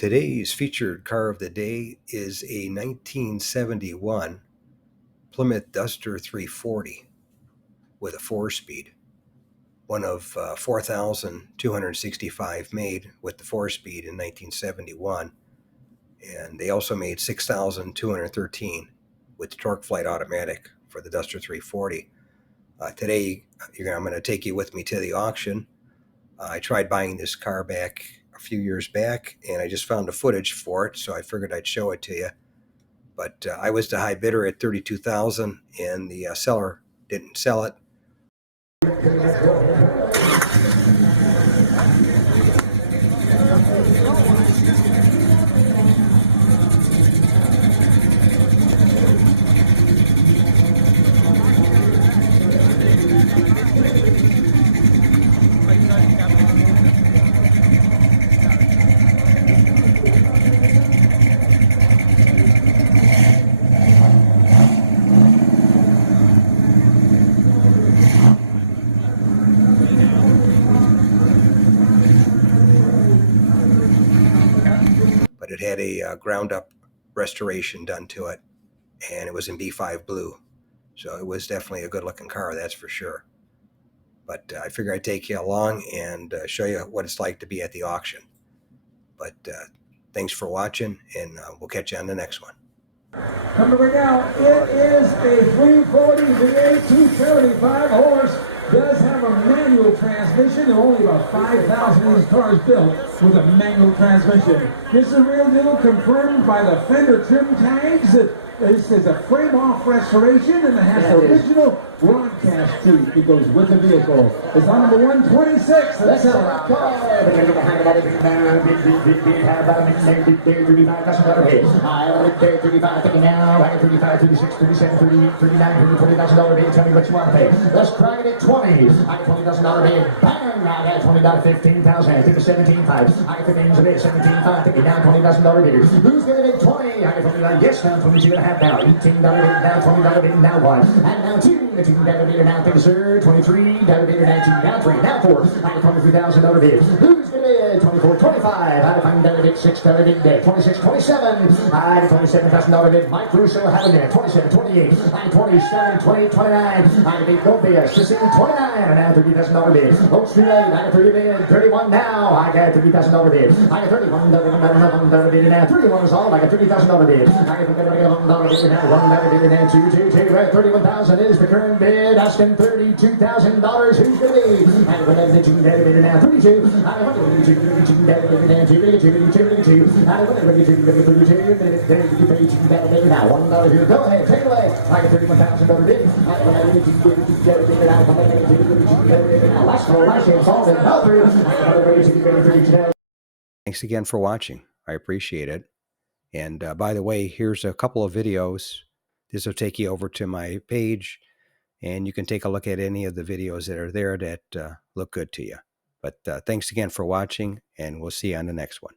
Today's featured car of the day is a 1971 Plymouth Duster 340 with a 4-speed, one of 4,265 made with the 4-speed in 1971, and they also made 6,213 with the Torque Flight automatic for the Duster 340. Today, I'm going to take you with me to the auction. I tried buying this car back a few years back, and I just found the footage for it, so I figured I'd show it to you. But I was the high bidder at $32,000, and the seller didn't sell it. But it had a ground-up restoration done to it, and it was in B5 blue. So it was definitely a good-looking car, that's for sure. But I figure I'd take you along and show you what it's like to be at the auction. But thanks for watching, and we'll catch you on the next one. Coming right now, it is a 340 V8 275 horse. Does have a manual transmission. There are only about 5,000 of these cars built with a manual transmission. This is a real deal, confirmed by the fender trim tags. This is a frame-off restoration, and it has the original broadcast treat that goes with the vehicle. It's on number 126. Let's have a car. Let's try it at 20. I got $20,000 bid. Bang! I got $20, 15,000. I think it's 17,500. I got the names of it, 17,500. Take it down, $20,000 bid. Who's going to bid 20? I got $20. Yes, now 22.5 now. $18 bid now, $20 bid now 1. And now 2. The $2 bidder now, thank you, sir. $23 bidder now 2. Now 3. Now 4. I got $23,000 bid. Who's going to bid 24, 25? I got $5 bid, $6 bid, 26, 27. I got $27,000 bid. Mike Russo having it. 27, 28. I got 27, 28, 29. I got bid no bid. 29, and now $30,000 bid. Oak Street 8, I got 30 bid. 31 now, I got $30,000 bid. I got $31 bid now. 31 is all, I got $30,000 bid. I got $31 bid now. $1 bid now. 2, 31,000 is the current bid. Asking $32,000. Who's going to be? I got $32 bid now. 32. I got $32 bid now. 2, I got $32 bid now. $1 here. Go ahead, take it away. I got $31,000 bid. I got $32 bid now. Thanks again for watching. I appreciate it. And by the way, here's a couple of videos. This will take you over to my page, and you can take a look at any of the videos that are there that look good to you. But thanks again for watching, and we'll see you on the next one.